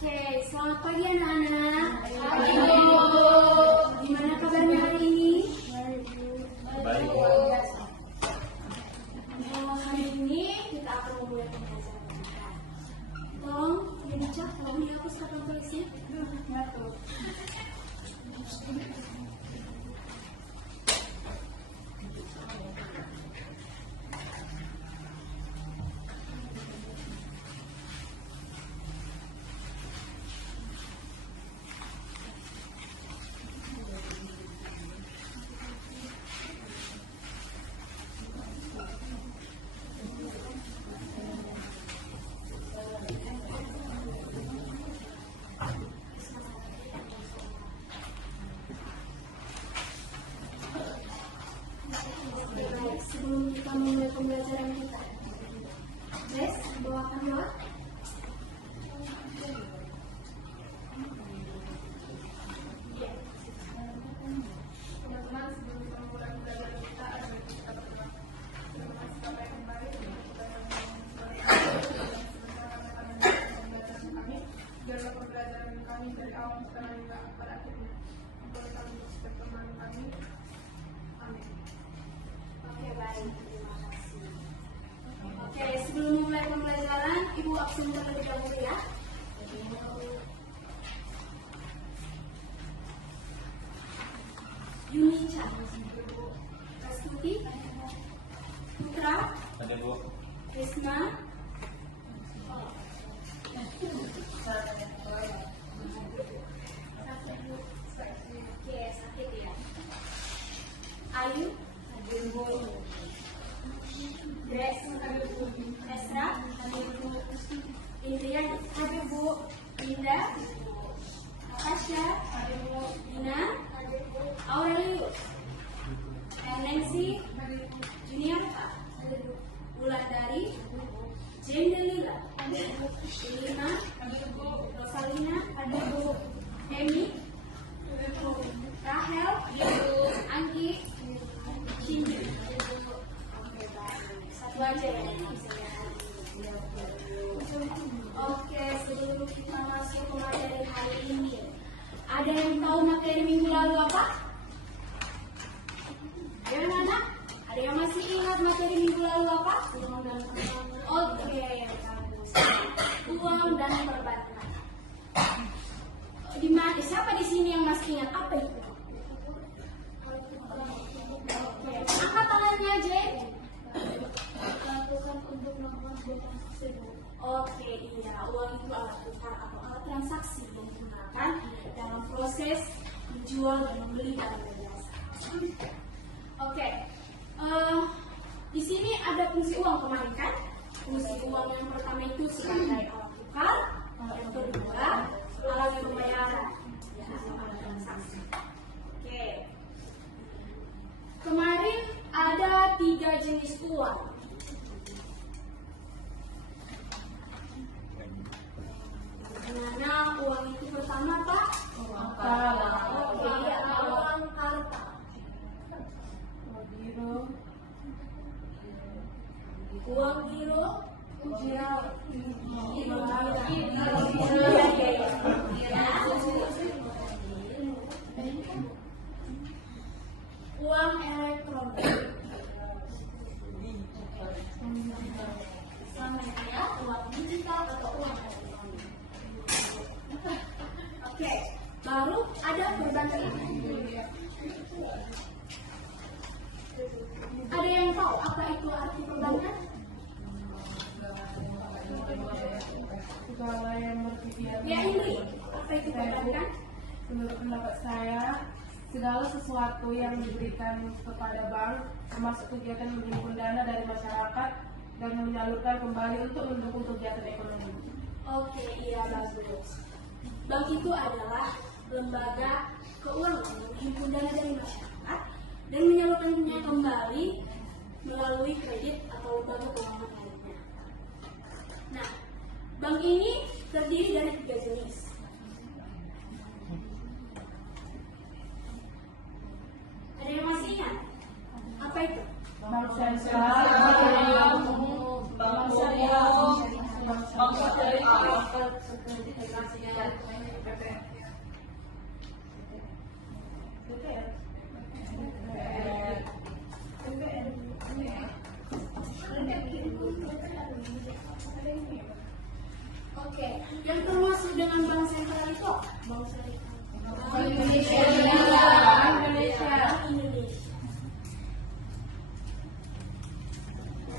Oke, selamat pagi anak-anak. Pagi, Bu. Gimana kabarnya hari ini? Baik, Bu. Hari ini kita akan memulai pembelajaran kita. Tolong dibaca, tolong dihapus kata tulisnya. Sebelum kita memulai pembelajaran kita, Jess, bawakan doa. Teman-teman, sebelum kita memulai pembelajaran kita, ada kita berdoa. Terima kasih Bapak yang baik untuk pembelajaran kami. Biarlah pembelajaran kami dari awal sekarang hingga pada akhirnya. Boleh kami setiap teman kami. Amin. Oke, baik. Terima kasih. Oke, sebelum memulai pembelajaran, Ibu absen terlebih dahulu ya. Yunica, Restuti, Putra, Ada, Bu. Krisna, Oke, sakit ya. Ayu, Grace, Esra, Indrian, Indah, Natasha, Dina, Aurelius, Nancy, Juniarta, Wulandari, Jane Delila, Delina, Rosalina, Emi, Rahel, Anggi, Cindy. Oke, baik. Satu aja ya. Oke, sebelum kita masuk ke materi hari ini, ada yang tahu materi minggu lalu apa? Ayo anak, ada yang masih ingat materi minggu lalu apa? Oke, bagus. Uang dan perbankan. Di mana? Siapa di sini yang masih ingat apa itu? Oke, angkat tangannya, Jen. Lakukan untuk melakukan sebuah transaksi. Oke, iya, uang itu alat tukar atau alat transaksi yang digunakan dalam proses menjual dan membeli barang dan jasa. Oke, di sini ada fungsi uang kemarin kan? Fungsi uang yang pertama itu sebagai alat tukar, yang kedua alat pembayaran, ya, atau alat transaksi. Oke, kemarin ada 3 jenis uang. Mana uang itu pertama Pak? Uang kartal. Oke, ada uang kartal. Uang giro. Uang elektronik. Sama ya, uang digital atau uang elektronik. Oke, baru ada perbankan. Ada yang tahu apa itu arti perbankan? Segala yang berpikiran. Ya ini, apa itu perbankan? Menurut pendapat saya, segala sesuatu yang diberikan kepada bank, termasuk kegiatan menghimpun dana dari masyarakat dan menyalurkan kembali untuk mendukung kegiatan ekonomi. Oke, iya bagus. Bank itu adalah lembaga keuangan yang menghimpun dana dari masyarakat dan menyalurkannya kembali melalui kredit atau lembaga keuangan lainnya. Nah, bank ini terdiri dari 3 jenis. Ada yang masih ingat? Apa itu? Bank syariah, bank syariah, bank syariah, bank syariah, Oke, yang termasuk dengan bank sentral itu apa? Bank sentral. Indonesia.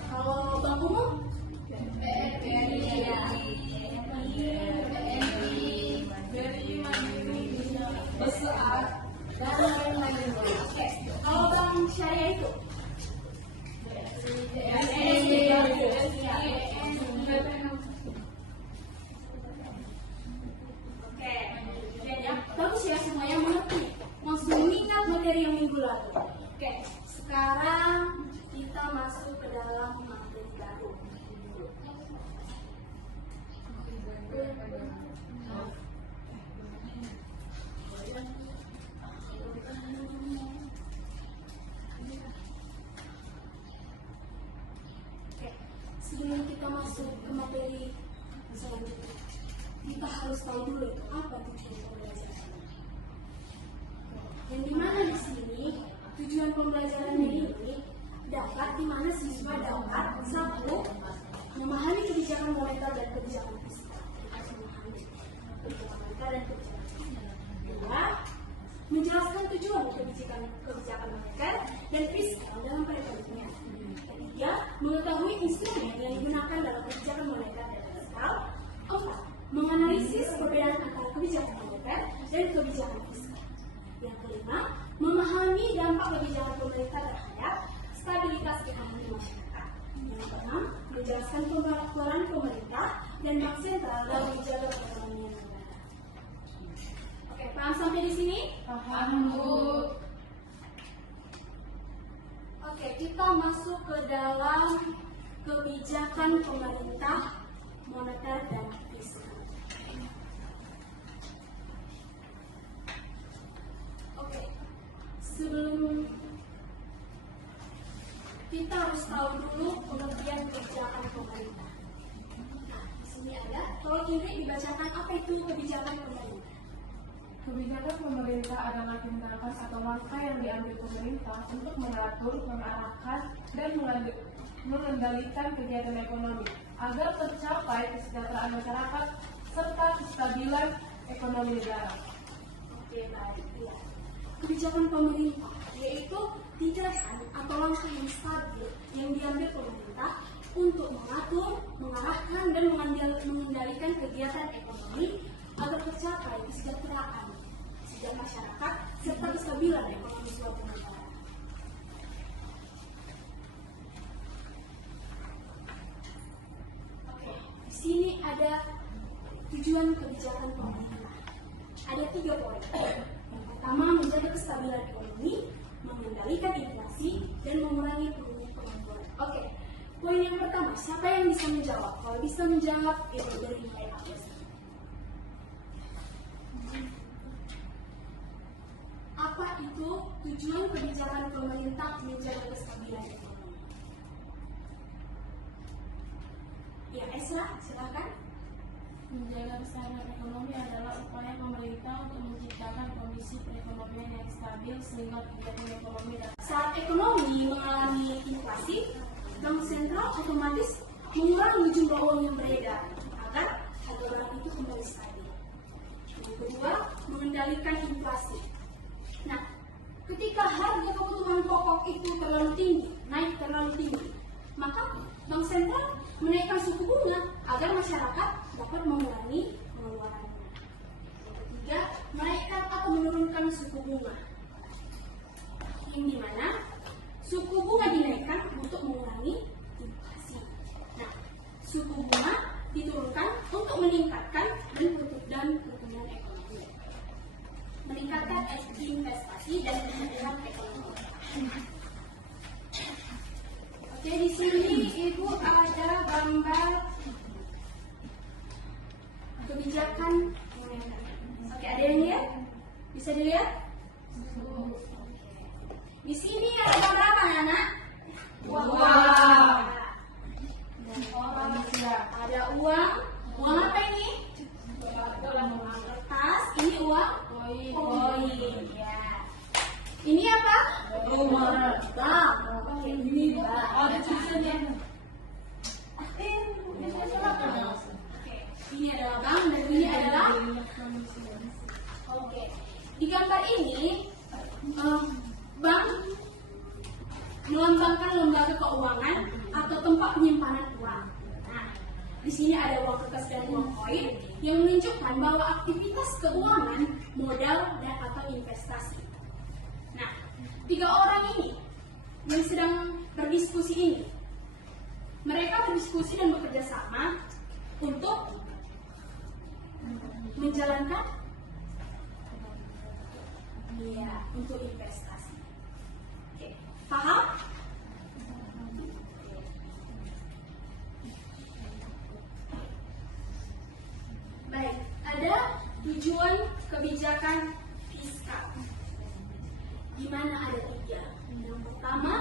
Kalau bank umum? Oke, kalau bank syariah itu? Oke, ya, bagus ya semuanya mengerti. Langsung ingat materi yang minggu lalu. Oke, sekarang kita masuk ke dalam materi baru. Oke, sebelum kita masuk ke materi selanjutnya, kita harus tahu dulu itu apa tujuan pembelajaran. Yang dimana di sini tujuan pembelajarannya ini dapat dimana siswa dapat satu memahami kebijakan moneter dan kebijakan fiskal. Memahami kebijakan moneter dan kebijakan fiskal. Dua, menjelaskan tujuan kebijakan moneter dan fiskal dalam perekonomian. Ketiga, mengetahui instrumen yang digunakan dalam kebijakan moneter dan fiskal. Empat, menganalisis perbedaan antara kebijakan moneter dan kebijakan fiskal. Yang kelima, memahami dampak kebijakan pemerintah terhadap stabilitas ekonomi masyarakat. Yang keenam, menjelaskan peran pemerintah dan bank sentral dalam menjaga perekonomian negara. Oke, paham sampai di sini? Paham, Bu. Oke, kita masuk ke dalam kebijakan pemerintah moneter dan fiskal. Oke, sebelum kita harus tahu dulu pengertian kebijakan pemerintah. Nah, di sini ada, kalau ini dibacakan apa itu kebijakan pemerintah? Kebijakan pemerintah adalah tindakan atau langkah yang diambil pemerintah untuk mengatur, mengarahkan, dan mengendalikan kegiatan ekonomi agar tercapai kesejahteraan masyarakat serta kestabilan ekonomi negara. Oke, baik. Ya. Kebijakan pemerintah yaitu tindakan atau langkah yang stabil yang diambil pemerintah untuk mengatur, mengarahkan, dan mengendalikan kegiatan ekonomi agar tercapai kesejahteraan masyarakat serta kestabilan ekonomi suatu negara. Oke, di sini ada tujuan kebijakan pemerintah. Ada 3 poin. Yang pertama, menjaga kestabilan ekonomi, mengendalikan inflasi, dan mengurangi pengangguran. Oke, poin yang pertama, siapa yang bisa menjawab? Kalau bisa menjawab, itu dari nilai A+. Apa itu tujuan kebijakan pemerintah menjaga kestabilan ekonomi? Ya, Esra, silakan. Menjaga kestabilan ekonomi adalah upaya pemerintah untuk menciptakan kondisi perekonomian yang stabil sehingga kegiatan ekonomi dapat. Saat ekonomi mengalami inflasi, bank sentral otomatis mengurangi jumlah uang yang beredar agar harga barang itu kembali stabil. Yang kedua, mengendalikan inflasi. Nah, ketika harga kebutuhan pokok itu terlalu tinggi, naik terlalu tinggi, maka bank sentral menaikkan suku bunga agar masyarakat dapat mengurangi pengeluarannya. Yang ketiga, menaikkan atau menurunkan suku bunga. Yang dimana suku bunga dinaikkan untuk mengurangi inflasi. Nah, suku bunga diturunkan untuk meningkatkan dan pertumbuhan ekonomi, meningkatkan investasi dan pertumbuhan ekonomi. Oke, di sini Ibu ada gambar kebijakan moneter. Oke, ada yang lihat? Bisa dilihat? Di sini ada gambar apa, anak? Uang. Ada uang. Uang apa Bank. Oke, ini bank. Ada tulisannya. Oke, ini adalah bank dan ini adalah. Oke, di gambar ini bank melambangkan lembaga keuangan atau tempat penyimpanan uang. Nah, di sini ada uang kertas dan uang koin yang menunjukkan bahwa aktivitas keuangan, modal dan atau investasi. Nah, tiga orang ini yang sedang berdiskusi ini, mereka berdiskusi dan bekerja sama untuk menjalankan, iya, untuk investasi. Oke, paham? Baik, ada tujuan kebijakan fiskal. Di mana ada tiga. Yang pertama,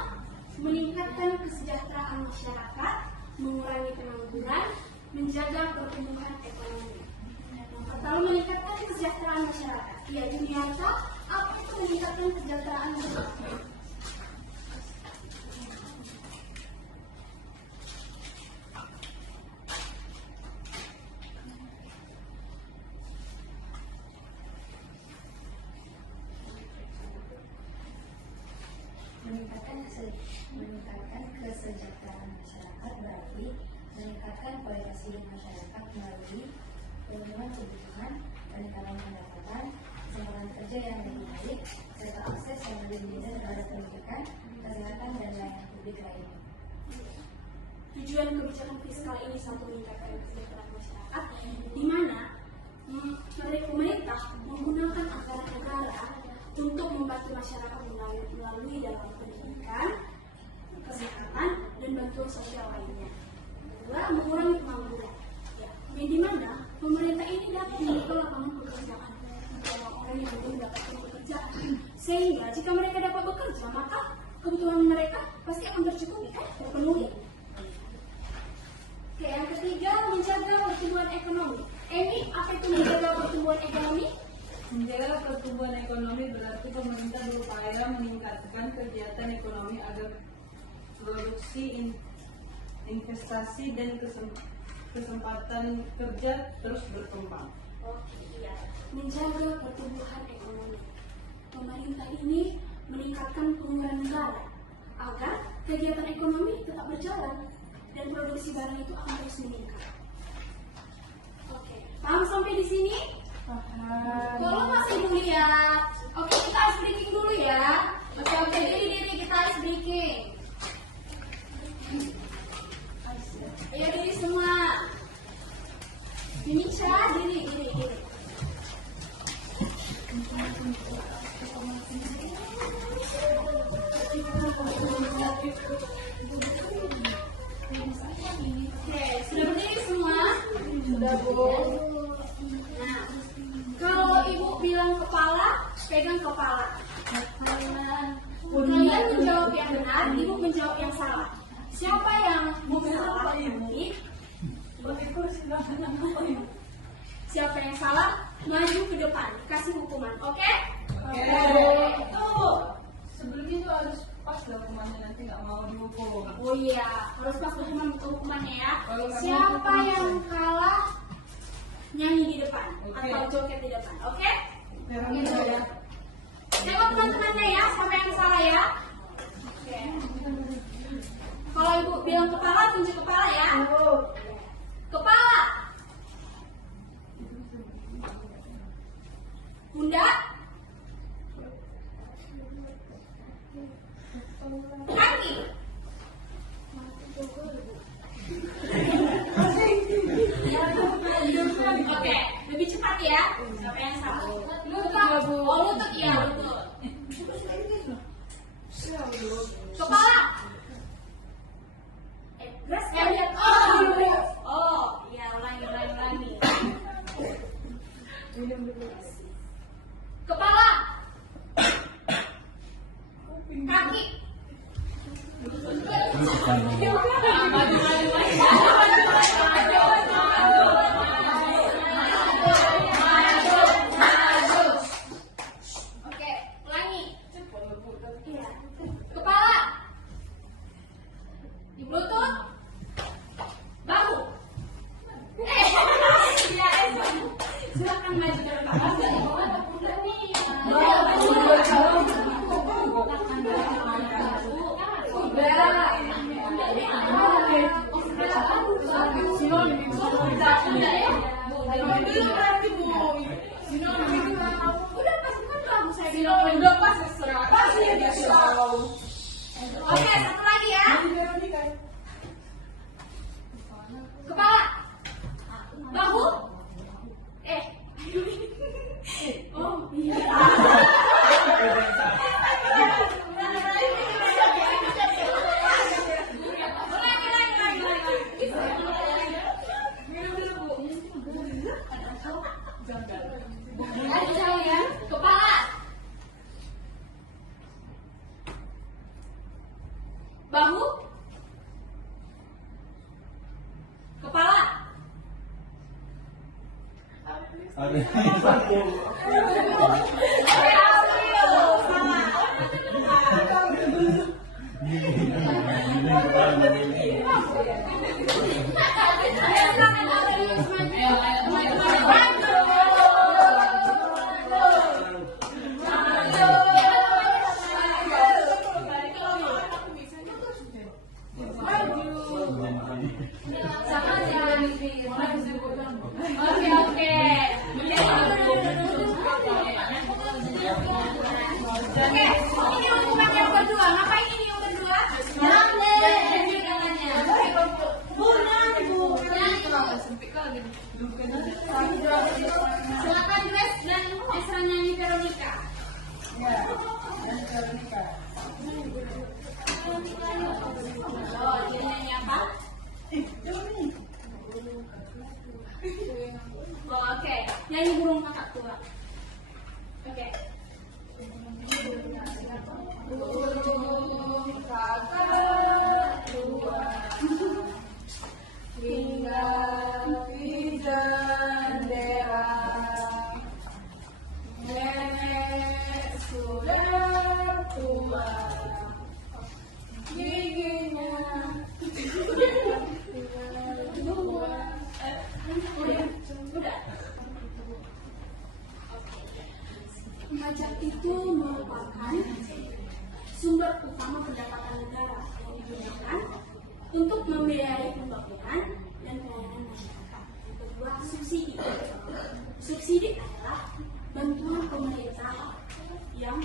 meningkatkan kesejahteraan masyarakat, mengurangi pengangguran, menjaga pertumbuhan ekonomi. Yang pertama, meningkatkan kesejahteraan masyarakat. Ya, Juniarta, apa itu meningkatkan kesejahteraan masyarakat? Meningkatkan kesejahteraan masyarakat berarti meningkatkan kualitas hidup masyarakat melalui pemenuhan kebutuhan, peningkatan pendapatan, kesempatan kerja yang lebih baik, serta akses yang lebih mudah terhadap pendidikan, kesehatan dan layanan publik lainnya. Tujuan kebijakan fiskal ini satu meningkatkan kesejahteraan masyarakat, di mana pemerintah menggunakan anggaran negara untuk membantu masyarakat melalui dalam pendidikan, kesehatan, dan bantuan sosial lainnya. Kedua, mengurangi pengangguran. Ya, di mana pemerintah ini dapat membuka lapangan pekerjaan untuk orang-orang yang belum mendapatkan pekerjaan. Sehingga jika mereka dapat bekerja, maka kebutuhan mereka pasti akan tercukupi, terpenuhi. Oke, yang ketiga, menjaga pertumbuhan ekonomi. Ini apa itu menjaga pertumbuhan ekonomi? Menjaga pertumbuhan ekonomi berarti pemerintah berupaya meningkatkan kegiatan ekonomi agar produksi, investasi, dan kesempatan kerja terus berkembang. Oke, iya. Menjaga pertumbuhan ekonomi. Pemerintah ini meningkatkan pengeluaran negara agar kegiatan ekonomi tetap berjalan dan produksi barang itu akan terus meningkat. Oke, paham sampai di sini? Kalau masih belum lihat, oke, kita harus breaking dulu ya. Oke, diri kita harus breaking. Ayo diri semua. Minica, diri. Oke, sudah berdiri semua? Sudah, Bu. Nah, kalau Ibu bilang kepala, pegang kepala. Kalian menjawab yang benar, Ibu menjawab yang salah. Siapa yang salah nanti? Siapa yang salah, maju ke depan, kasih hukuman, oke? Tuh, sebelumnya itu harus pas hukumannya, nanti nggak mau dihukum. Oh iya, harus pas hukumannya ya. Kalau nggak mau Siapa hukum, yang kalah, nyanyi di depan Oke. atau joget di depan, oke? Ya. Tengok teman-temannya ya, siapa yang salah ya? Oke. Kalau Ibu bilang kepala, tunjuk kepala ya. Kepala. Pundak. Kaki. Oke, lebih cepat ya. Siapa yang salah? Lutut. Oh, lutut ya, lutut. Kepala. Lihat. Oh, iya, ulangi. Kepala. Kaki. Oke, ulangi. Iya. silakan maju ke depan. Udah pasukan lagu saya. Udah pas serah. Oke, satu lagi ya. Kepala. Bahu. Oh, iya. Kepala. Bahu. Kepala. Oke. Oke, ini hukuman yang kedua. Ngapain ini yang kedua? Silakan Grace dan Esra nyanyi Veronica. Oh, dia nyanyi apa? Oh, oke, nyanyi burung kakak tua. Oke. Tinggal di jendela, nenek sudah tua, giginya dua. Pajak itu merupakan sumber utama pendapatan negara yang digunakan untuk membiayai pembangunan dan pelayanan masyarakat. Yang kedua, subsidi. Subsidi adalah bantuan pemerintah yang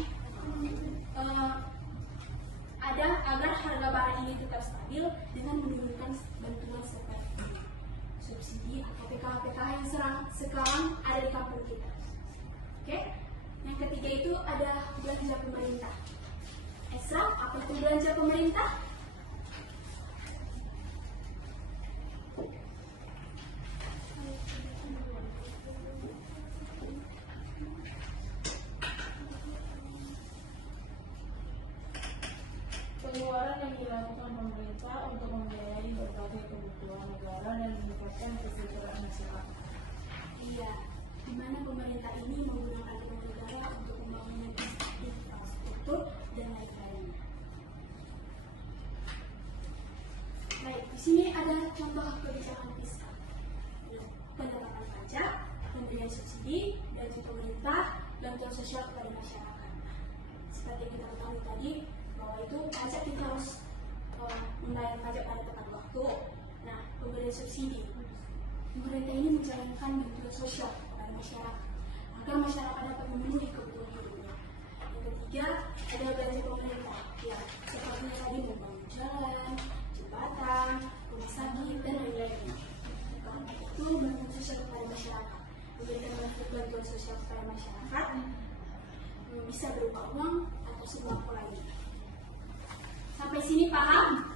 ada agar harga barang ini tetap stabil dengan menurunkan bantuan seperti subsidi atau PKH yang sekarang ada di kampung kita. Oke? Yang ketiga itu ada belanja pemerintah. Esra, apa itu belanja pemerintah? Pengeluaran yang dilakukan pemerintah untuk membiayai berbagai kebutuhan negara dan meningkatkan kesejahteraan masyarakat. Iya, di mana pemerintah ini menggunakan uang negara untuk pembangunan infrastruktur dan lain-lainnya. Baik, di sini ada contoh kebijakan fiskal. Penetapan pajak, pemberian subsidi, gaji pemerintah, bantuan sosial kepada masyarakat. Seperti yang kita ketahui tadi, bahwa itu pajak kita harus membayar pajak pada tepat waktu. Nah, pemberian subsidi. Pemerintah ini menjalankan bantuan sosial kepada masyarakat agar masyarakat dapat memenuhi kebutuhan hidupnya. Yang ketiga, ada belanja pemerintah, ya seperti tadi membangun jalan, jembatan, rumah sakit, dan lain-lainnya. Itu bantuan sosial kepada masyarakat. Memberikan bantuan sosial kepada masyarakat bisa berupa uang atau sembako lainnya. Sampai sini paham?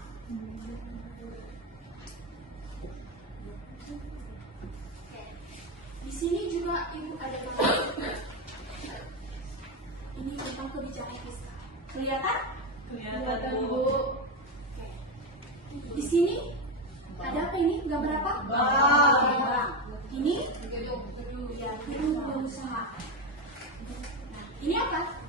Oke. Di sini juga ibu ada gambar. Ini tentang kebijakan fiskal. Kelihatan? Kelihatan Bu. Oke. Di sini ada apa ini? Gambar apa? Bank. Ini? Ya, gedung pengusaha. Nah, ini apa?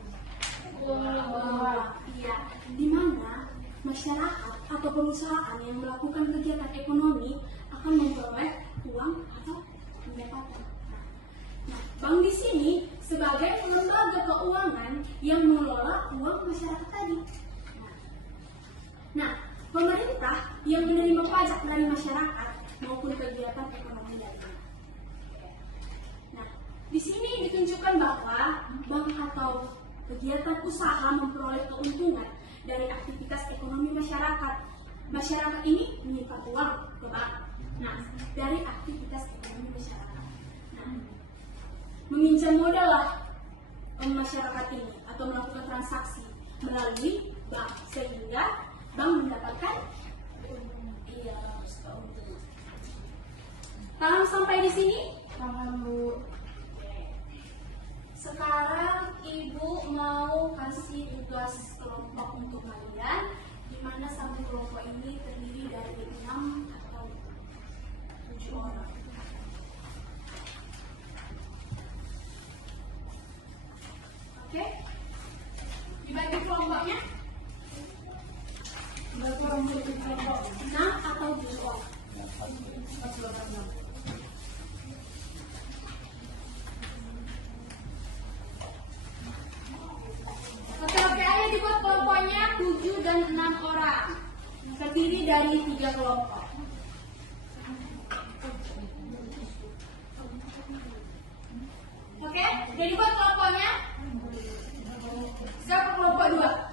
Iya, di mana masyarakat atau perusahaan yang melakukan kegiatan ekonomi akan memperoleh uang atau pendapatan. Nah, sini sebagai lembaga keuangan yang mengelola uang masyarakat tadi. Nah, pemerintah yang menerima pajak dari masyarakat maupun kegiatan ekonomi lainnya. Nah, di sini ditunjukkan bahwa bank atau kegiatan usaha memperoleh keuntungan dari aktivitas ekonomi masyarakat. Masyarakat ini menyimpan uang ke bank. Nah, dari aktivitas ekonomi masyarakat. Nah, meminjam modal lah masyarakat ini atau melakukan transaksi melalui bank sehingga bank mendapatkan keuntungan. Paham sampai di sini? Paham, Bu. Sekarang Ibu mau kasih tugas kelompok untuk kalian, di mana satu kelompok ini terdiri dari 6 atau 7 orang. Oke? Dibagi kelompoknya Berapa orang memiliki kelompok? 6 atau 7 orang. Oke, ayo dibuat kelompoknya 7 dan 6 orang. Terdiri dari 3 kelompok. Oke, jadi buat kelompoknya. Siapa kelompok 2?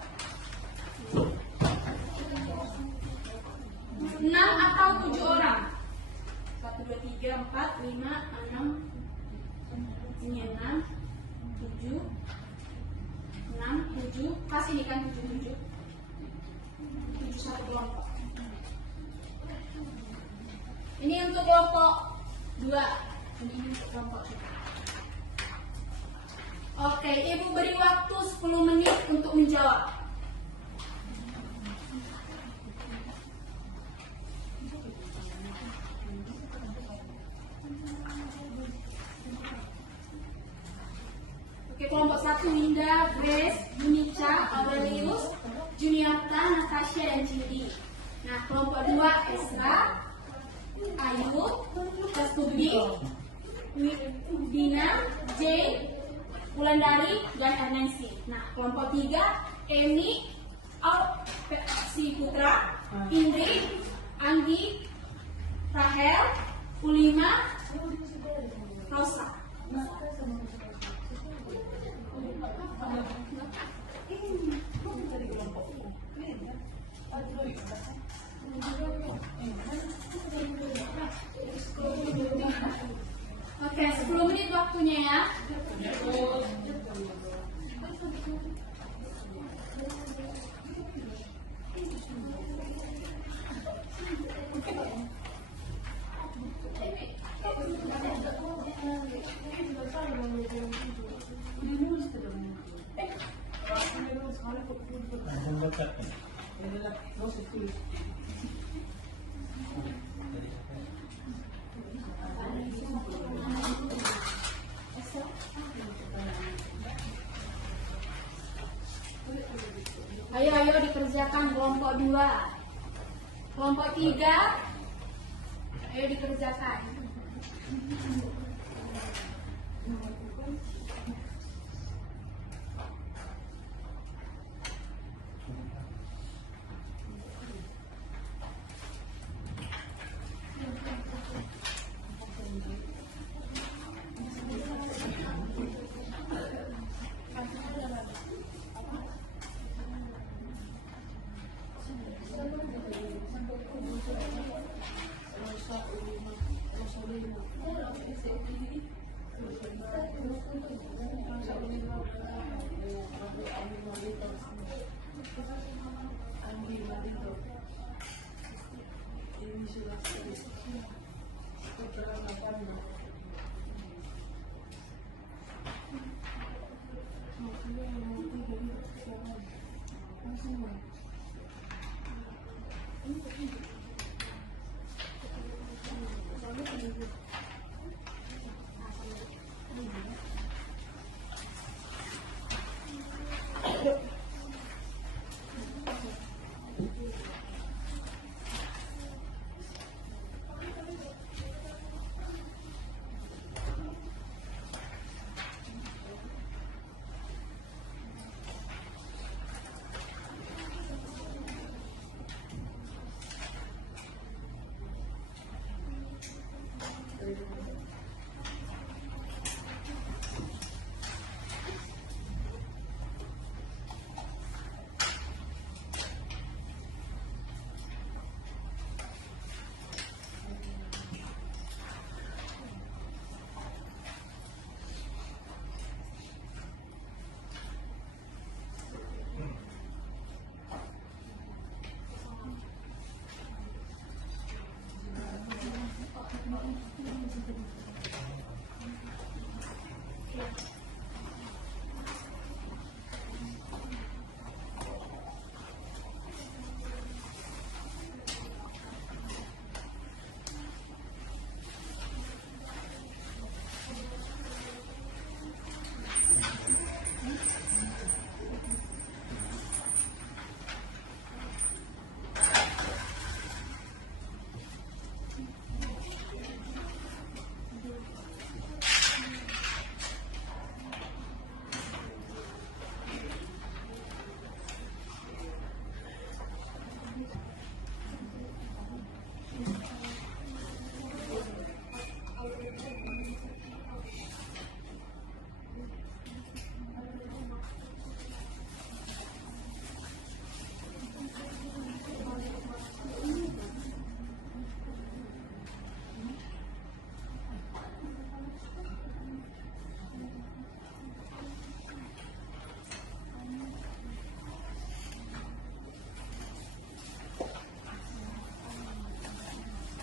6 atau 7 orang? 1, 2, 3, 4, 5, 6. Ini 6, 7. 6, 7, pas ini kan 7 satu kelompok. Ini untuk kelompok 2. Ini untuk kelompok 3. Oke, Ibu beri waktu 10 menit untuk menjawab. Oke, kelompok 1 Winda, Grace, Yunica, Aurelius, Juniata, Natasha, dan Cindy. Nah, kelompok 2 Esra, Ayu, Kastubi, Dina, Jane, Wulandari, dan Ernensi. Nah, kelompok 3 Emi, si Putra, Indri, Anggi, Rahel, Ulima, Rosa. Oke, 10 menit waktunya ya. Langsung WhatsApp nih. Ayo dikerjakan kelompok 2. Kelompok 3, ayo dikerjakan.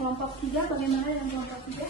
kelompok 3 bagaimana yang kelompok 3?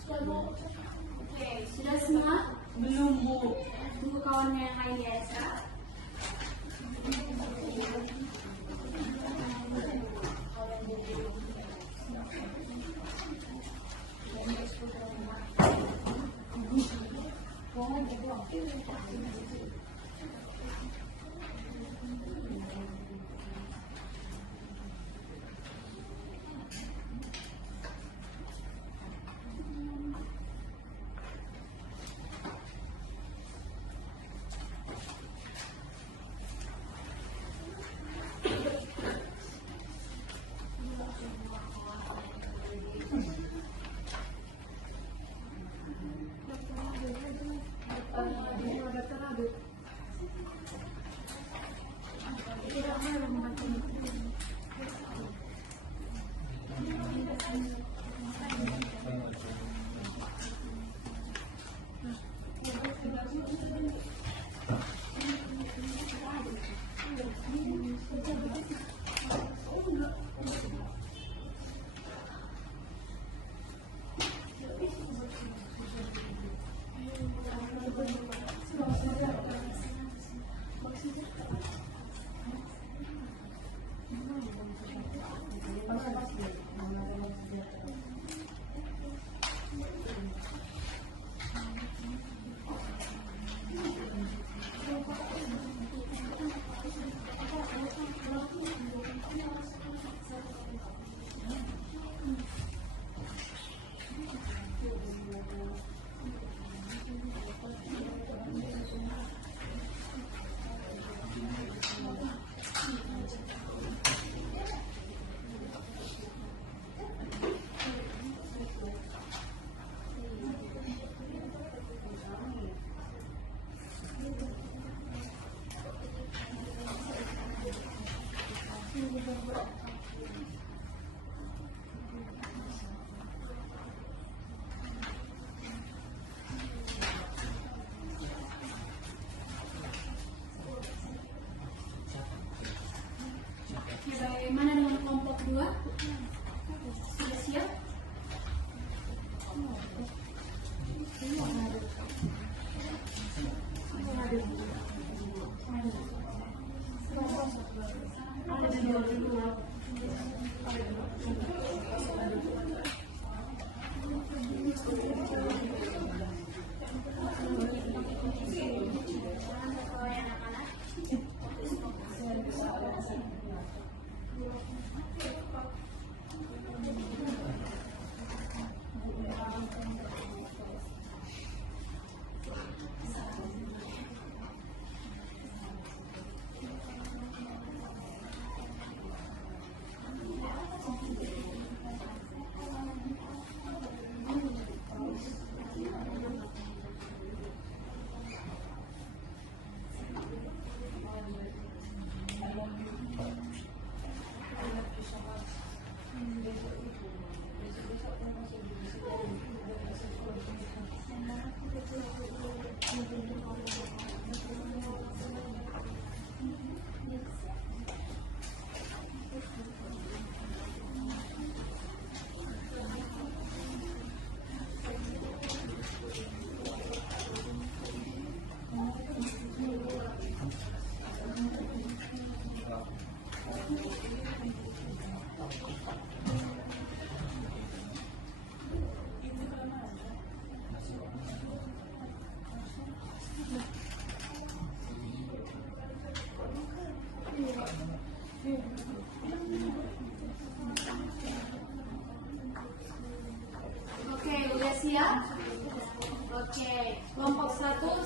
Sudah Bu? Oke, sudah semua? Belum, Bu. Tunggu kawannya yang lain ya, Esa.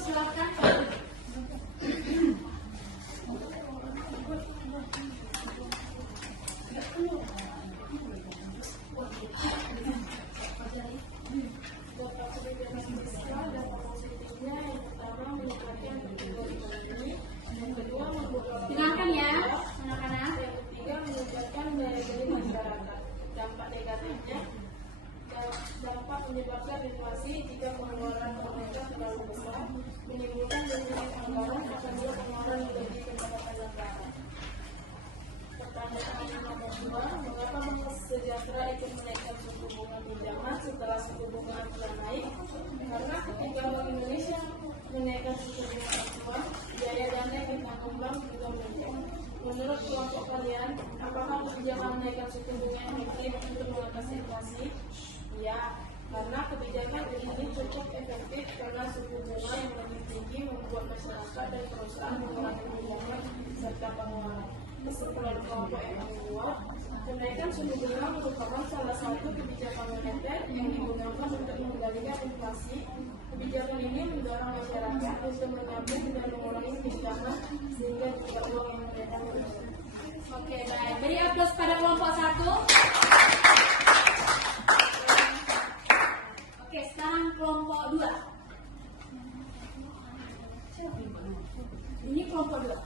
Silakan. Dampak kebijakan fiskal, dampak positifnya yang pertama meningkatkan pertumbuhan ekonomi, yang kedua membuka Dengarkan ya, anak-anak. yang ketiga meningkatkan daya beli masyarakat. Dampak negatifnya dampak menyebabkan inflasi jika pengeluaran pemerintah terlalu besar, menimbulkan defisit anggaran akan juga pengeluaran lebih pendapatan negara. Pertanyaan nomor 2, mengapa Bank Sejahtera ikut menaikkan suku bunga pinjaman setelah suku bunga acuan naik? Karena ketika Bank Indonesia menaikkan suku bunga acuan, biaya dana yang ditanggung bank juga meningkat. Menurut kelompok kalian, apakah kebijakan menaikkan suku bunga efektif untuk mengatasi inflasi? Ya, karena kebijakan ini cukup efektif karena suku bunga yang lebih tinggi membuat masyarakat dan perusahaan mengurangi pinjaman serta pengeluaran. Kesimpulan kelompok yang kedua, kenaikan suku bunga merupakan salah satu kebijakan moneter yang digunakan untuk mengendalikan inflasi. Kebijakan ini mendorong masyarakat untuk menabung dan mengurangi pinjaman sehingga juga uang yang mereka miliki. Oke, baik. Beri aplaus pada kelompok 1. Oke, sekarang kelompok 2. Ini kelompok 2.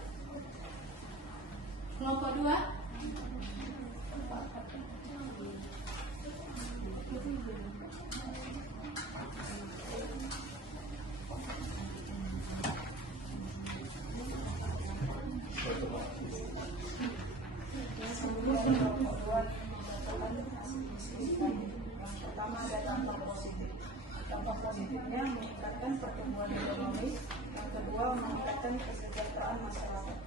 Kelompok 2. Pertama ada dampak positif. Dampak positifnya meningkatkan pertumbuhan ekonomi. Yang kedua meningkatkan kesejahteraan masyarakat.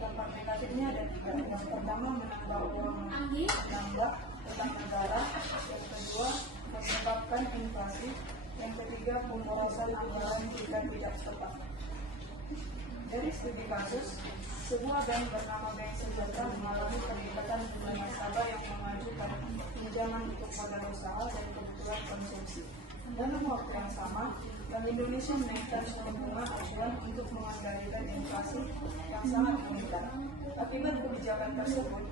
Dampak negatifnya ada 3. Yang pertama menambah uang menambah utang negara. Yang kedua menyebabkan inflasi. Yang ketiga pemborosan anggaran jika tidak tepat. Dari studi kasus, sebuah bank bernama Bank Sejahtera mengalami peningkatan jumlah nasabah yang mengajukan pinjaman untuk modal usaha dan kebutuhan konsumsi. Dalam waktu yang sama, Bank Indonesia menaikkan suku bunga acuan untuk mengendalikan inflasi yang sangat meningkat. Akibat kebijakan tersebut,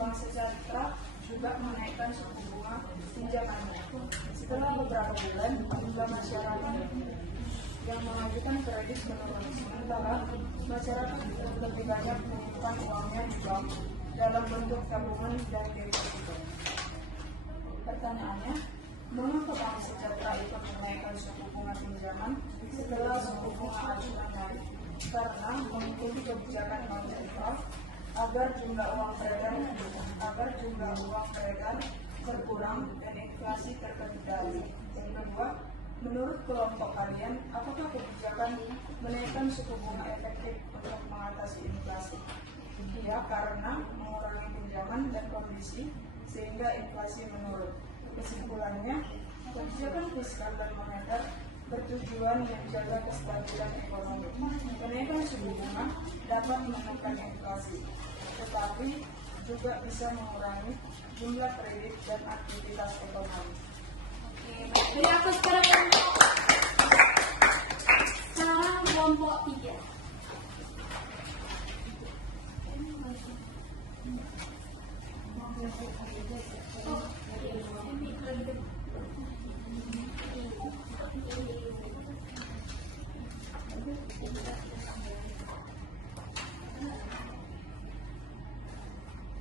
Bank Sejahtera juga menaikkan suku bunga pinjamannya. Setelah beberapa bulan, jumlah masyarakat yang mengajukan kredit menurun, sementara masyarakat lebih banyak menyimpan uangnya di bank dalam bentuk tabungan dan deposito. Pertanyaannya, mengapa Bank Sejahtera ikut menaikkan suku bunga pinjaman setelah suku bunga acuan naik? Karena mengikuti kebijakan Bank Sentral agar jumlah uang beredar berkurang dan inflasi terkendali. Yang kedua, menurut kelompok kalian, apakah kebijakan menaikkan suku bunga efektif untuk mengatasi inflasi? Iya, karena mengurangi pinjaman dan kondisi sehingga inflasi menurun. Kesimpulannya, kebijakan fiskal dan moneter bertujuan menjaga kestabilan ekonomi. Kenaikan suku bunga dapat menekan inflasi, tetapi juga bisa mengurangi jumlah kredit dan aktivitas ekonomi. Beri aplaus pada kelompok. Sekarang kelompok 3.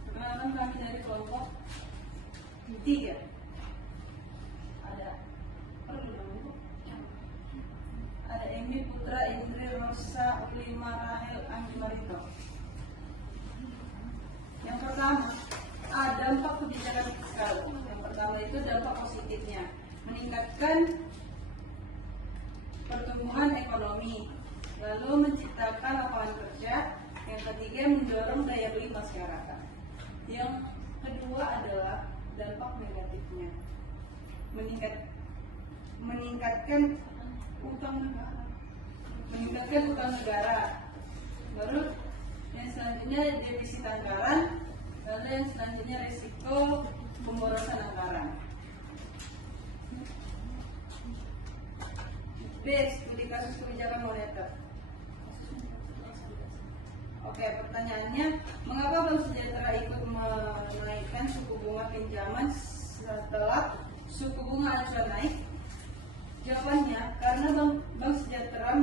Perkenalkan kami dari kelompok 3. Ada Emi Putra Indri Rosa Lima Rahel Anggi Marito. Yang pertama, dampak kebijakan fiskal. Yang pertama itu dampak positifnya, meningkatkan pertumbuhan ekonomi, lalu menciptakan lapangan kerja. Yang ketiga, mendorong daya beli masyarakat. Yang kedua adalah dampak negatifnya, meningkatkan utang negara. Baru yang selanjutnya defisit anggaran, lalu yang selanjutnya risiko pemborosan anggaran. B. Studi kasus kebijakan moneter. Oke, pertanyaannya, mengapa Bank Sejahtera ikut menaikkan suku bunga pinjaman setelah suku bunga acuan naik? Jawabannya, karena Bank Sejahtera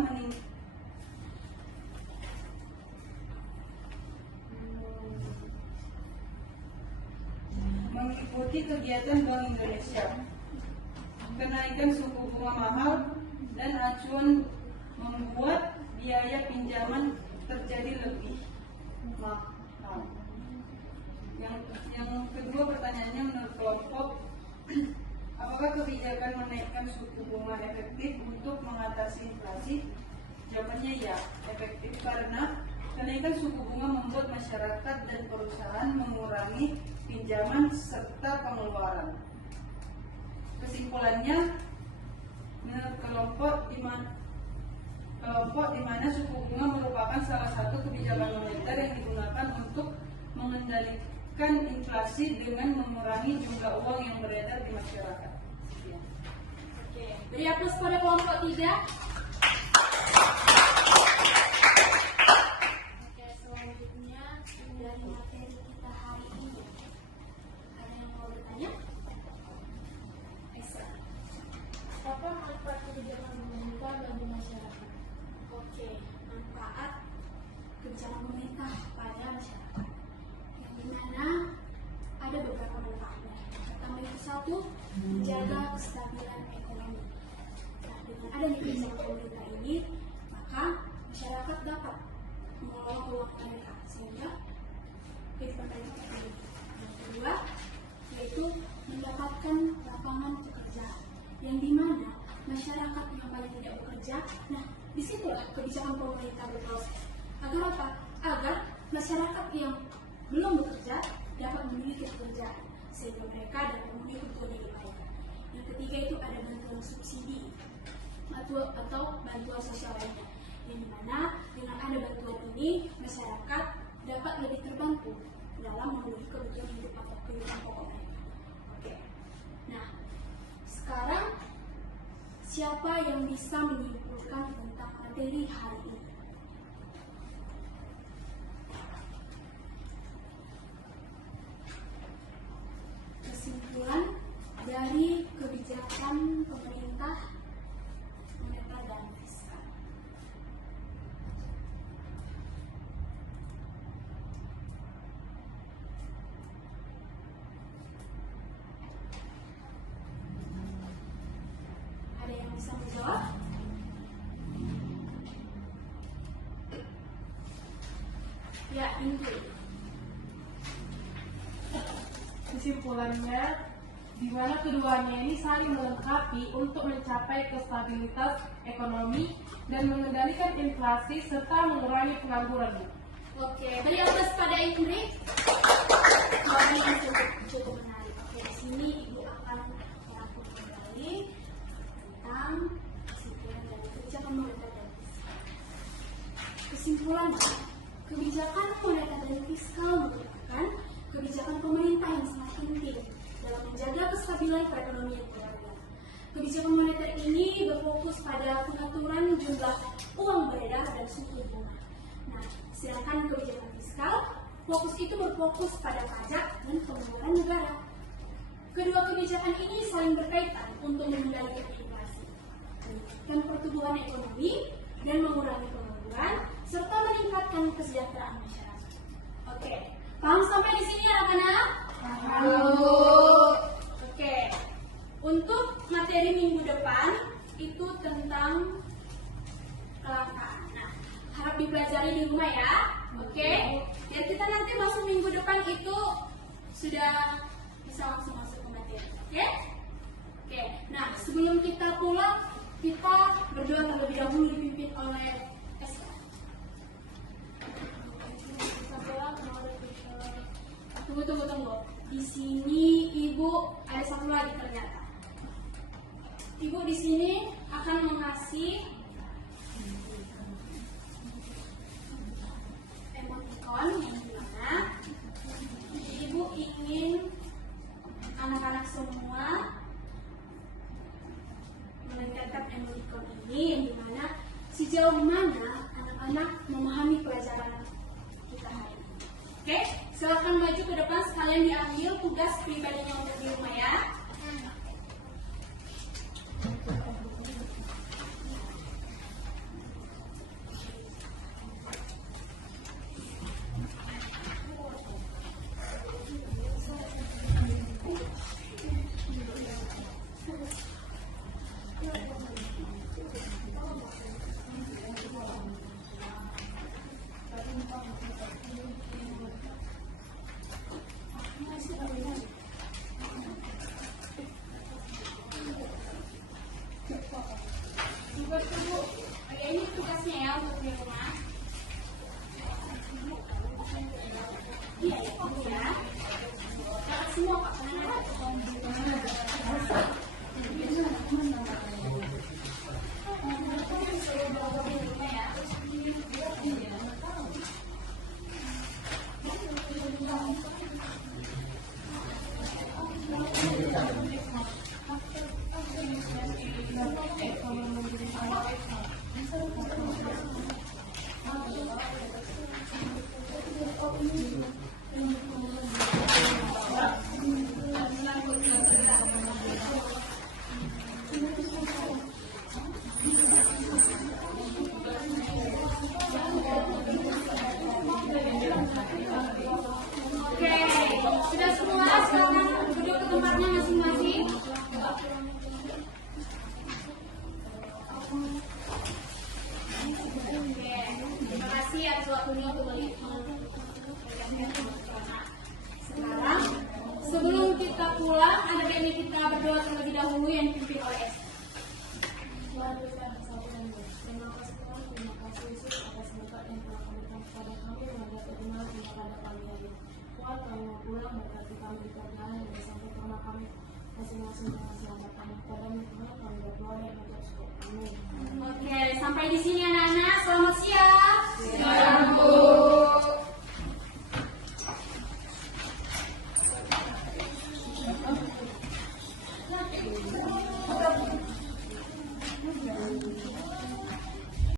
mengikuti kegiatan Bank Indonesia. Kenaikan suku bunga mahal dan acuan membuat biaya pinjaman terjadi lebih mahal. Yang kedua pertanyaannya, menurut kelompok, apakah kebijakan menaikkan suku bunga efektif untuk mengatasi inflasi? Jawabannya ya, efektif karena kenaikan suku bunga membuat masyarakat dan perusahaan mengurangi pinjaman serta pengeluaran. Kesimpulannya, menurut kelompok di mana suku bunga merupakan salah satu kebijakan moneter yang digunakan untuk mengendalikan inflasi dengan mengurangi jumlah uang yang beredar di masyarakat. Sekian. Oke, beri aplaus pada kelompok 3. Oke, selanjutnya dari materi kita hari ini. Ada yang mau bertanya? Esa. Apa manfaat kebijakan pemerintah bagi masyarakat? Oke, manfaat kebijakan pemerintah pada masyarakat. Yang dimana ada beberapa manfaatnya. Pertama itu satu, menjaga kestabilan ekonomi. Nah, dengan adanya kebijakan pemerintah ini, maka masyarakat dapat mengelola uang mereka sehingga kehidupan mereka terjaga. Yang kedua, yaitu mendapatkan lapangan pekerjaan. Yang dimana masyarakat yang paling tidak bekerja, nah disitulah kebijakan pemerintah berproses. Agar apa? Agar masyarakat yang belum bekerja dapat memiliki pekerjaan sehingga mereka dapat memenuhi kebutuhan hidup mereka. Yang ketiga itu ada bantuan subsidi atau bantuan sosial lainnya, yang dimana dengan ada bantuan ini masyarakat dapat lebih terbantu dalam memenuhi kebutuhan hidup atau kebutuhan pokok mereka. Oke. Nah, sekarang siapa yang bisa menyimpulkan tentang materi hari ini? Kesimpulan dari kebijakan pemerintah moneter dan fiskal. Ada yang bisa menjawab? Ya, Ingrid. Kesimpulannya, di mana keduanya ini saling melengkapi untuk mencapai kestabilitas ekonomi dan mengendalikan inflasi serta mengurangi pengangguran. Oke, beri aplaus pada Ingrid. Jawabannya yang cukup menarik. Oke, di sini Ibu akan merangkum kembali tentang kesimpulan dari kebijakan moneter dan fiskal. Kesimpulannya, kebijakan moneter dan fiskal merupakan kebijakan pemerintah yang sangat penting dalam menjaga kestabilan perekonomian negara. Kebijakan moneter ini berfokus pada pengaturan jumlah uang beredar dan suku bunga. Nah, sedangkan kebijakan fiskal, fokus itu berfokus pada pajak dan pengeluaran negara. Kedua kebijakan ini saling berkaitan untuk mengendalikan inflasi, meningkatkan pertumbuhan ekonomi, dan mengurangi pengangguran, serta meningkatkan kesejahteraan masyarakat. Oke, paham sampai di sini anak-anak? Oke, untuk materi minggu depan itu tentang kelangkaan. Nah, harap dipelajari di rumah ya. Oke, biar kita nanti masuk minggu depan itu sudah bisa langsung masuk ke materi. Oke? Oke. Nah, sebelum kita pulang, kita berdoa terlebih dahulu dipimpin oleh Esa. Tunggu. Di sini Ibu ada satu lagi ternyata. Ibu di sini akan mengasih emoticon yang dimana Ibu ingin anak-anak semua menempelkan emoticon ini sejauh mana anak-anak memahami pelajaran kita hari ini. Oke, silakan maju ke depan sekalian diambil tugas pribadinya untuk di rumah ya. Oke, ini tugasnya ya untuk di rumah. Iya, ya. Kakak semua Pak. Oke, sudah semua sekarang duduk ke tempatnya masing-masing. Oke, terima kasih atas waktunya untuk sekarang, sebelum kita pulang, ada baiknya kita berdoa terlebih dahulu yang dipimpin oleh Esther. Terima kasih Tuhan, terima kasih Yesus atas berkat yang telah kami berikan kepada kami yang dapat kenal pada pagi hari. Tuhan, kami mau pulang berkati kami di perjalanan dan sampai ke rumah kami masing-masing dengan selamat. Kami kepada-Mu Tuhan, kami berdoa dan mengucap syukur. Amin. Oke, sampai di sini anak-anak. Selamat siang. Siang, Bu.